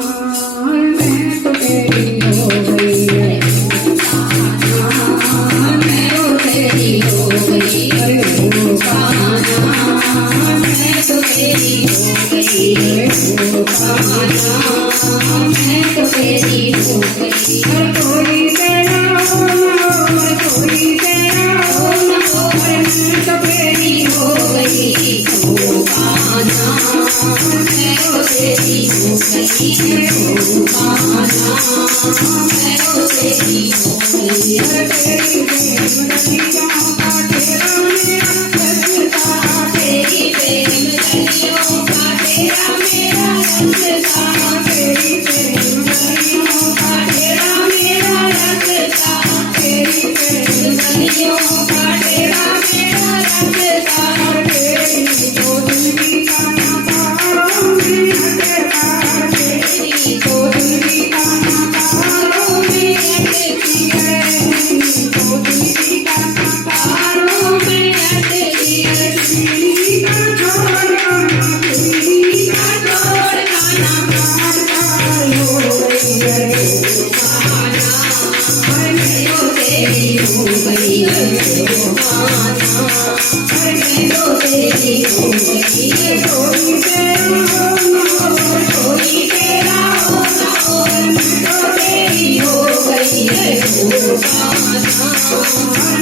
मैं तो तेरी हो गई है मैं तो तेरी हो गई है ओ कान्हा मैं तो तेरी हो गई है ओ कान्हा मैं तो तेरी हो गई हर कोई तेरा हो ना हो हर कोई तेरा हो ना हो मैं तो तेरी हो गई ओ कान्हा मैं तो तेरी हो गई है ओ कान्हा मैं तो तेरी हो गई हर तेरी प्रेम रतियों का तेरा मेरा रखता तेरी प्रेम रतियों का तेरा मेरा रखता तेरी प्रेम रतियों का तेरा मेरा रखता तेरी प्रेम रतियों का तेरा मेरा रखता तेरी तो जिंदगी का नातारों में हटता तेरी तो जिंदगी का नातारों में हटती है तो जिंदगी का नातारों में हटती है जिंदगी का छोड़ना जिंदगी का छोड़ना ना मारता हो गई है ओ कान्हा मैं तो तेरी हो गई है ओ कान्हा मैं तो तेरी हो गई है कोई तेरा हो ना हो कोई तेरा हो ना हो मैं तो तेरी हो गई है ओ कान्हा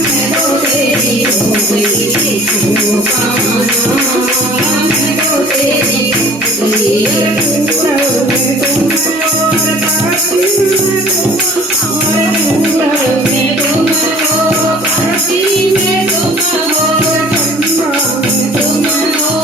मैं तो तेरी हो गई है ओ कान्हा मैं तो तेरी हो गई है पूरब में तुम और पश्चिम में तुम और पूरब में तुम हो पश्चिम में तुम हो चंदा में तुम हो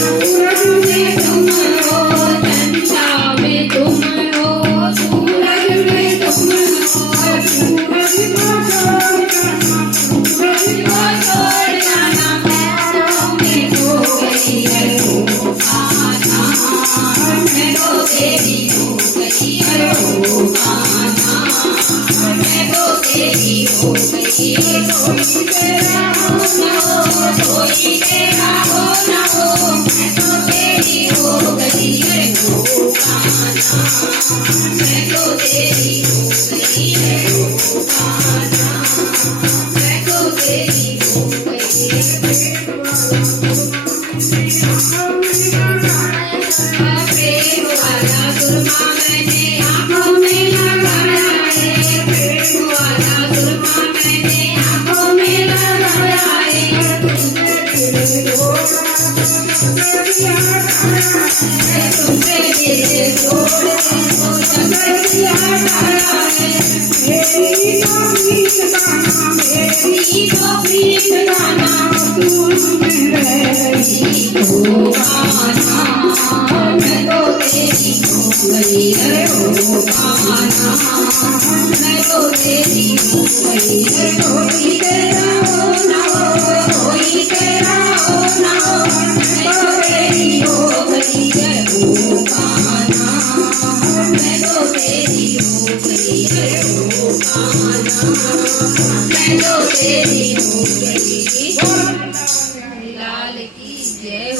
सूरज में तुम हो चंदा में तुम हो सूरज में तुम हो सूरज को छोड़ जाना सूरज को छोड़ जाना पैरों में हो गई है ओ कान्हा मैं तो तेरी हो गई है ओ कान्हा मैं तो तेरी हो गई है कोई तेरा हो ना हो कोई तेरा हो ना हो मैं तो तेरी हो गई है ओ कान्हा मैं तो तेरी हो गई है ओ कान्हा मैं तो तेरी हो गई है प्रेम वाला सुरमा मैंने आँखों में लगाया है प्रेम वाला सुरमा मैंने आँखों में लगाया है तुमसे दिल जोड़ तो चकरिया डाला है मेरी तो प्रीत गाना मेरी तो प्रीत गाना तू में रह गई ओ कान्हा मैं तो तेरी हो गई है ओ कान्हा मैं तो तेरी हो गई है कोई तेरा हो ना हो कोई तेरा हो ना हो मैं तो तेरी हो गई है ओ कान्हा मैं तो तेरी हो गई है ओ कान्हा मैं तो तेरी हो गई लाल की जय।